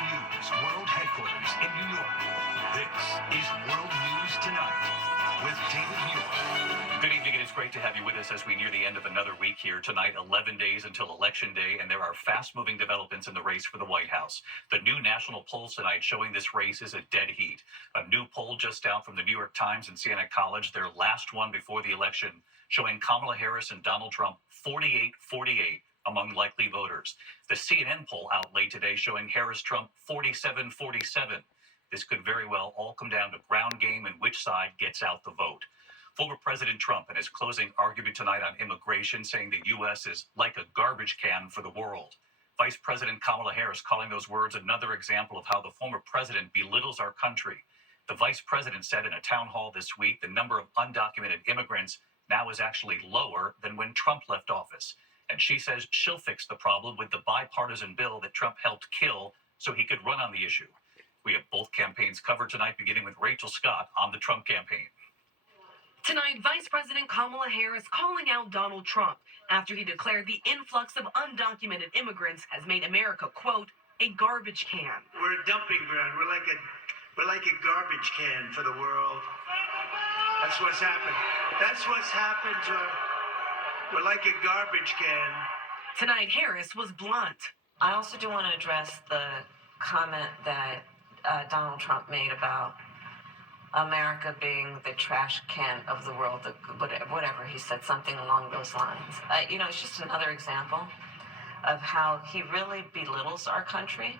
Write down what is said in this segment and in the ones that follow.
News World Headquarters in New York. This is World News Tonight with David Muir. Good evening, and it's great to have you with us as we near the end of another week here tonight. 11 days until Election Day, and there are fast-moving developments in the race for the White House. The new national polls tonight showing this race is a dead heat. A new poll just out from the New York Times and Siena College, their last one before the election, showing Kamala Harris and Donald Trump 48-48 among likely voters. The CNN poll out late today showing Harris-Trump 47-47. This could very well all come down to ground game and which side gets out the vote. Former President Trump in his closing argument tonight on immigration saying the U.S. is like a garbage can for the world. Vice President Kamala Harris calling those words another example of how the former president belittles our country. The vice president said in a town hall this week the number of undocumented immigrants now is actually lower than when Trump left office. And she says she'll fix the problem with the bipartisan bill that Trump helped kill so he could run on the issue. We have both campaigns covered tonight, beginning with Rachel Scott on the Trump campaign. Tonight, Vice President Kamala Harris calling out Donald Trump after he declared the influx of undocumented immigrants has made America, quote, a garbage can. We're a dumping ground. We're like a garbage can for the world. That's what's happened. That's what's happened to her. We're like a garbage can. Tonight, Harris was blunt. I also do want to address the comment that Donald Trump made about America being the trash can of the world, whatever. He said something along those lines. It's just another example of how he really belittles our country.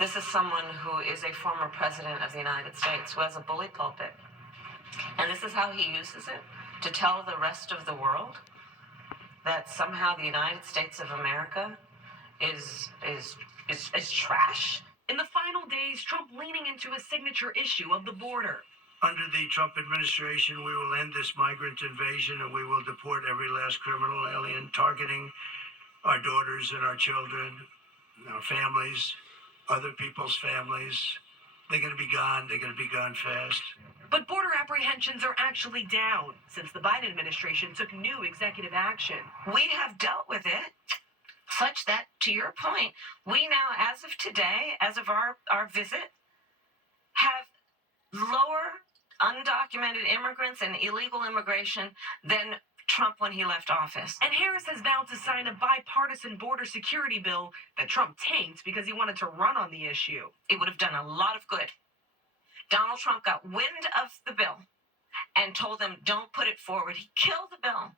This is someone who is a former president of the United States who has a bully pulpit. And this is how he uses it to tell the rest of the world that somehow the United States of America is trash. In the final days, Trump leaning into his signature issue of the border. Under the Trump administration, we will end this migrant invasion and we will deport every last criminal alien targeting our daughters and our children, our families, other people's families. They're going to be gone. They're going to be gone fast. But border apprehensions are actually down since the Biden administration took new executive action. We have dealt with it such that, to your point, we now, as of today, as of our visit, have lower undocumented immigrants and illegal immigration than Trump when he left office. And Harris has vowed to sign a bipartisan border security bill that Trump tanked because he wanted to run on the issue. It would have done a lot of good. Donald Trump got wind of the bill and told them, don't put it forward. He killed the bill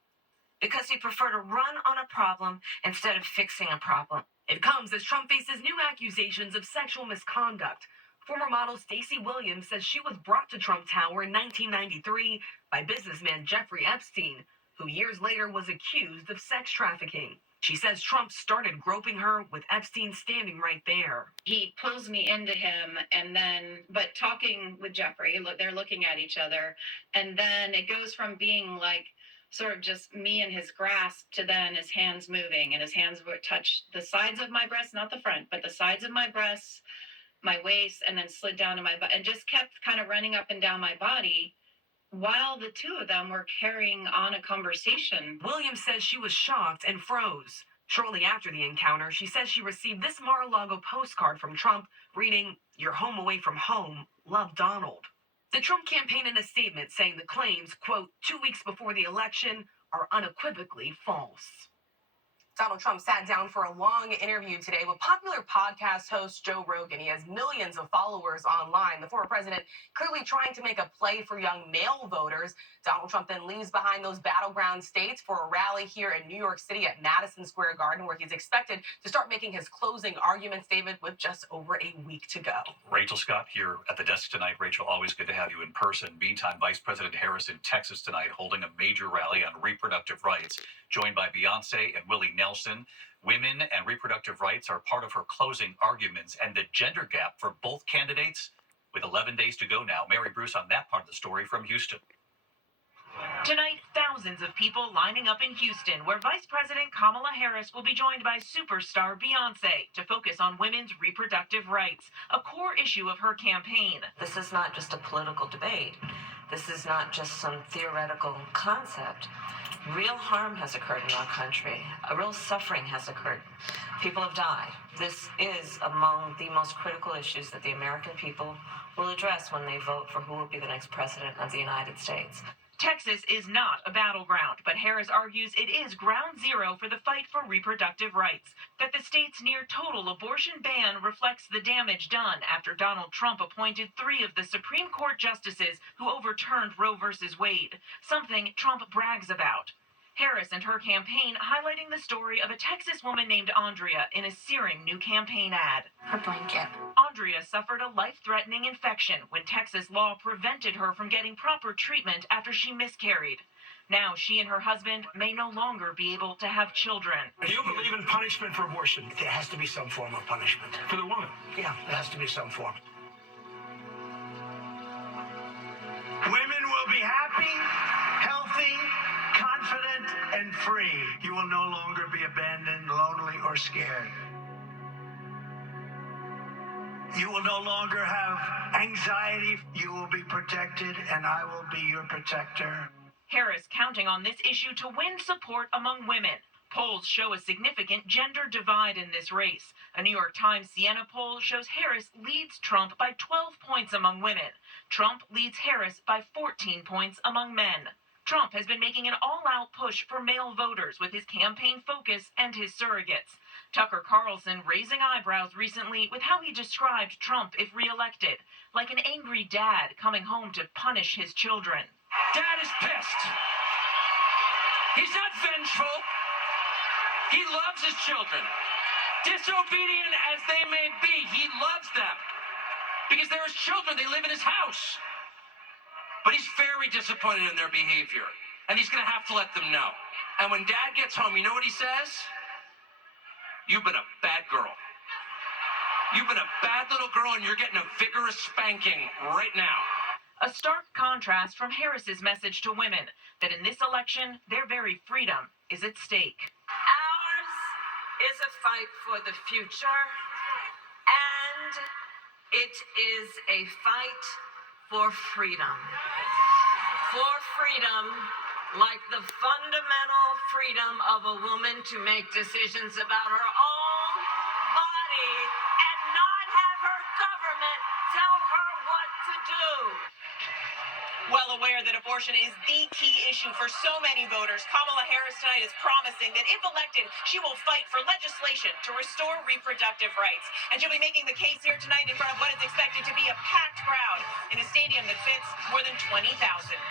because he preferred to run on a problem instead of fixing a problem. It comes as Trump faces new accusations of sexual misconduct. Former model Stacey Williams says she was brought to Trump Tower in 1993 by businessman Jeffrey Epstein, who years later was accused of sex trafficking. She says Trump started groping her with Epstein standing right there. He pulls me into him but talking with Jeffrey, they're looking at each other. And then it goes from being like sort of just me in his grasp to then his hands moving, and his hands would touch the sides of my breasts, not the front, but the sides of my breasts, my waist, and then slid down to my butt and just kept kind of running up and down my body while the two of them were carrying on a conversation. Williams says she was shocked and froze. Shortly after the encounter, she says she received this Mar-a-Lago postcard from Trump reading, "You're home away from home. Love, Donald." The Trump campaign in a statement saying the claims, quote, 2 weeks before the election are unequivocally false. Donald Trump sat down for a long interview today with popular podcast host Joe Rogan. He has millions of followers online. The former president clearly trying to make a play for young male voters. Donald Trump then leaves behind those battleground states for a rally here in New York City at Madison Square Garden, where he's expected to start making his closing arguments, David, with just over a week to go. Rachel Scott here at the desk tonight. Rachel, always good to have you in person. Meantime, Vice President Harris in Texas tonight holding a major rally on reproductive rights, joined by Beyonce and Willie Nelson. Women and reproductive rights are part of her closing arguments, and the gender gap for both candidates with 11 days to go now. Mary Bruce on that part of the story from Houston. Tonight, thousands of people lining up in Houston, where Vice President Kamala Harris will be joined by superstar Beyonce to focus on women's reproductive rights, a core issue of her campaign. This is not just a political debate. This is not just some theoretical concept. Real harm has occurred in our country. A real suffering has occurred. People have died. This is among the most critical issues that the American people will address when they vote for who will be the next president of the United States. Texas is not a battleground, but Harris argues it is ground zero for the fight for reproductive rights. That the state's near total abortion ban reflects the damage done after Donald Trump appointed 3 of the Supreme Court justices who overturned Roe v. Wade, something Trump brags about. Harris and her campaign highlighting the story of a Texas woman named Andrea in a searing new campaign ad. Her blanket. Andrea suffered a life-threatening infection when Texas law prevented her from getting proper treatment after she miscarried. Now she and her husband may no longer be able to have children. Do you believe in punishment for abortion? There has to be some form of punishment. For the woman. Yeah, there has to be some form. Women will be happy, healthy, confident, and free. You will no longer be abandoned, lonely, or scared. You will no longer have anxiety. You will be protected, and I will be your protector. Harris counting on this issue to win support among women. Polls show a significant gender divide in this race. A New York Times Siena poll shows Harris leads Trump by 12 points among women. Trump leads Harris by 14 points among men. Trump has been making an all-out push for male voters with his campaign focus and his surrogates. Tucker Carlson raising eyebrows recently with how he described Trump if reelected, like an angry dad coming home to punish his children. Dad is pissed. He's not vengeful. He loves his children. Disobedient as they may be, he loves them. Because they're his children, they live in his house. But he's very disappointed in their behavior. And he's going to have to let them know. And when Dad gets home, you know what he says? You've been a bad girl. You've been a bad little girl, and you're getting a vigorous spanking right now. A stark contrast from Harris's message to women that in this election, their very freedom is at stake. Ours is a fight for the future, and it is a fight for freedom. For freedom, like the fundamental freedom of a woman to make decisions about her own body and not have her government tell her what to do. Well aware that abortion is the key issue for so many voters, Kamala Harris tonight is promising that if elected, she will fight for legislation to restore reproductive rights. And she'll be making the case here tonight in front of what is expected to be a packed crowd in a stadium that fits more than 20,000.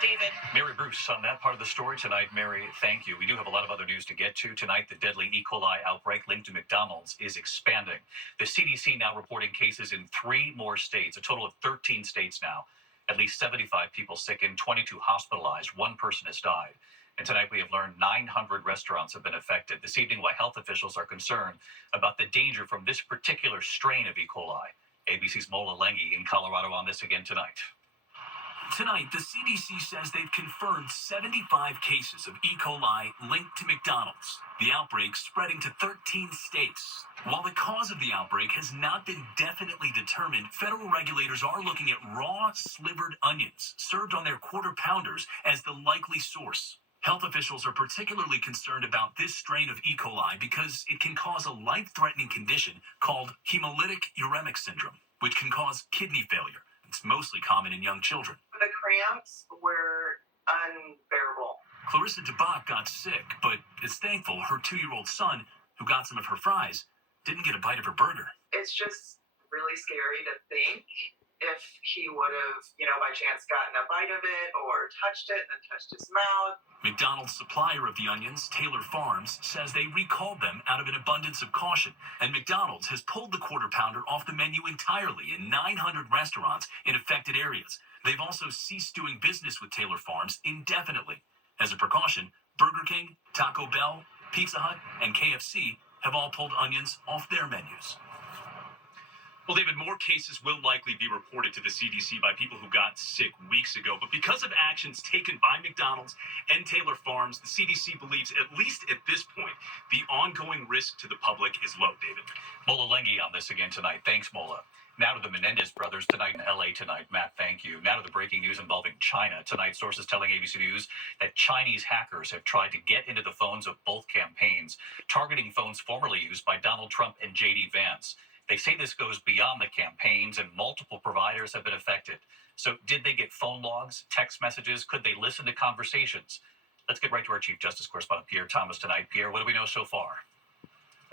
David. Mary Bruce, on that part of the story tonight, Mary, thank you. We do have a lot of other news to get to. Tonight, the deadly E. coli outbreak linked to McDonald's is expanding. The CDC now reporting cases in 3 more states, a total of 13 states now. At least 75 people sick and 22 hospitalized. 1 person has died. And tonight we have learned 900 restaurants have been affected. This evening, why health officials are concerned about the danger from this particular strain of E. coli. ABC's Mola Lengi in Colorado on this again tonight. Tonight, the CDC says they've confirmed 75 cases of E. coli linked to McDonald's. The outbreak spreading to 13 states. While the cause of the outbreak has not been definitely determined, federal regulators are looking at raw, slivered onions served on their quarter pounders as the likely source. Health officials are particularly concerned about this strain of E. coli because it can cause a life-threatening condition called hemolytic uremic syndrome, which can cause kidney failure. It's mostly common in young children. The cramps were unbearable. Clarissa DeBach got sick, but is thankful her 2-year-old son, who got some of her fries, didn't get a bite of her burger. It's just really scary to think if he would have, by chance gotten a bite of it or touched it and then touched his mouth. McDonald's supplier of the onions, Taylor Farms, says they recalled them out of an abundance of caution, and McDonald's has pulled the quarter pounder off the menu entirely in 900 restaurants in affected areas. They've also ceased doing business with Taylor Farms indefinitely. As a precaution, Burger King, Taco Bell, Pizza Hut, and KFC have all pulled onions off their menus. Well, David, more cases will likely be reported to the CDC by people who got sick weeks ago. But because of actions taken by McDonald's and Taylor Farms, the CDC believes, at least at this point, the ongoing risk to the public is low, David. Mola Lengi on this again tonight. Thanks, Mola. Now to the Menendez brothers tonight in LA tonight. Matt, thank you. Now to the breaking news involving China. Tonight, sources telling ABC News that Chinese hackers have tried to get into the phones of both campaigns, targeting phones formerly used by Donald Trump and J.D. Vance. They say this goes beyond the campaigns and multiple providers have been affected. So did they get phone logs, text messages? Could they listen to conversations? Let's get right to our Chief Justice Correspondent, Pierre Thomas, tonight. Pierre, what do we know so far?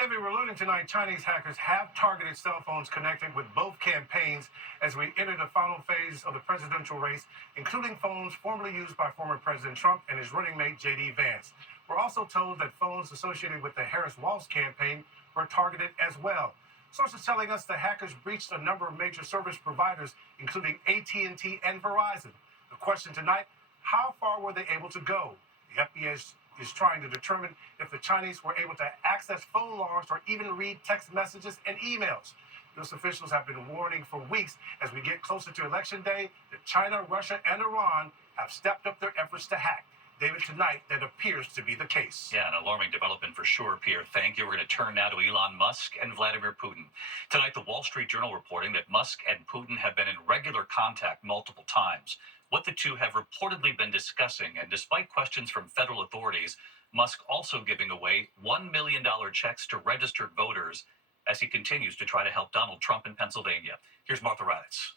Evie, we're learning tonight Chinese hackers have targeted cell phones connected with both campaigns as we enter the final phase of the presidential race, including phones formerly used by former President Trump and his running mate, J.D. Vance. We're also told that phones associated with the Harris-Walz campaign were targeted as well. Sources telling us the hackers breached a number of major service providers, including AT&T and Verizon. The question tonight, how far were they able to go? The FBI is trying to determine if the Chinese were able to access phone logs or even read text messages and emails. U.S. officials have been warning for weeks as we get closer to Election Day that China, Russia, and Iran have stepped up their efforts to hack. David, tonight, that appears to be the case. Yeah, an alarming development for sure, Pierre. Thank you. We're going to turn now to Elon Musk and Vladimir Putin. Tonight, the Wall Street Journal reporting that Musk and Putin have been in regular contact multiple times. What the two have reportedly been discussing, and despite questions from federal authorities, Musk also giving away $1 million checks to registered voters as he continues to try to help Donald Trump in Pennsylvania. Here's Martha Raddatz.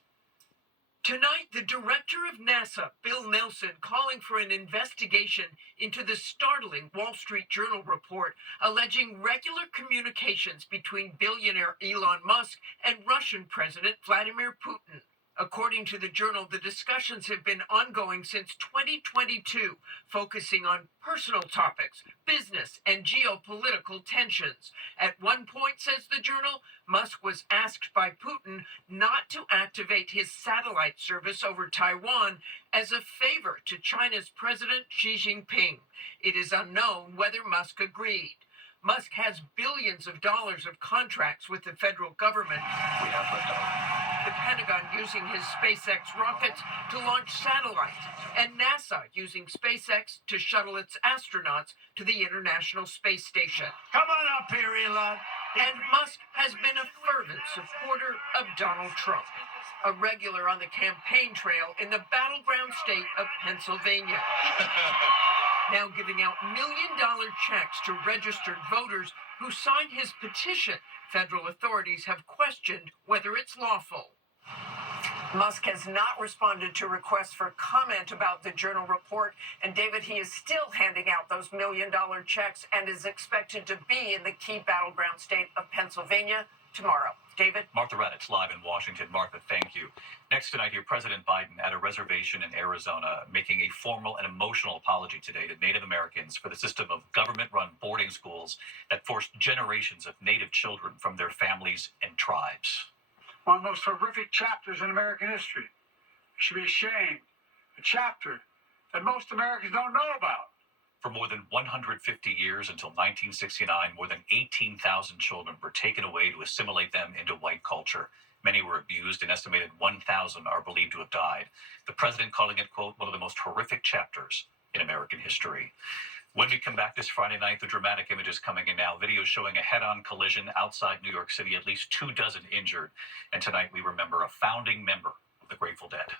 Tonight, the director of NASA, Bill Nelson, calling for an investigation into the startling Wall Street Journal report alleging regular communications between billionaire Elon Musk and Russian President Vladimir Putin. According to the journal, the discussions have been ongoing since 2022, focusing on personal topics, business, and geopolitical tensions. At one point, says the journal, Musk was asked by Putin not to activate his satellite service over Taiwan as a favor to China's President Xi Jinping. It is unknown whether Musk agreed. Musk has billions of dollars of contracts with the federal government. The Pentagon using his SpaceX rockets to launch satellites, and NASA using SpaceX to shuttle its astronauts to the International Space Station. Come on up here, Elon. And Musk has been a fervent supporter of Donald Trump, a regular on the campaign trail in the battleground state of Pennsylvania. Now giving out $1 million checks to registered voters who signed his petition. Federal authorities have questioned whether it's lawful. Musk has not responded to requests for comment about the Journal report. And David, he is still handing out those $1 million checks and is expected to be in the key battleground state of Pennsylvania tomorrow. David? Martha Raddatz, live in Washington. Martha, thank you. Next tonight here, President Biden at a reservation in Arizona making a formal and emotional apology today to Native Americans for the system of government-run boarding schools that forced generations of Native children from their families and tribes. One of the most horrific chapters in American history. We should be ashamed. A chapter that most Americans don't know about. For more than 150 years, until 1969, more than 18,000 children were taken away to assimilate them into white culture. Many were abused. An estimated 1,000 are believed to have died. The president calling it, quote, one of the most horrific chapters in American history. When we come back this Friday night, the dramatic images coming in now. Videos showing a head-on collision outside New York City, at least 24 injured. And tonight we remember a founding member of the Grateful Dead.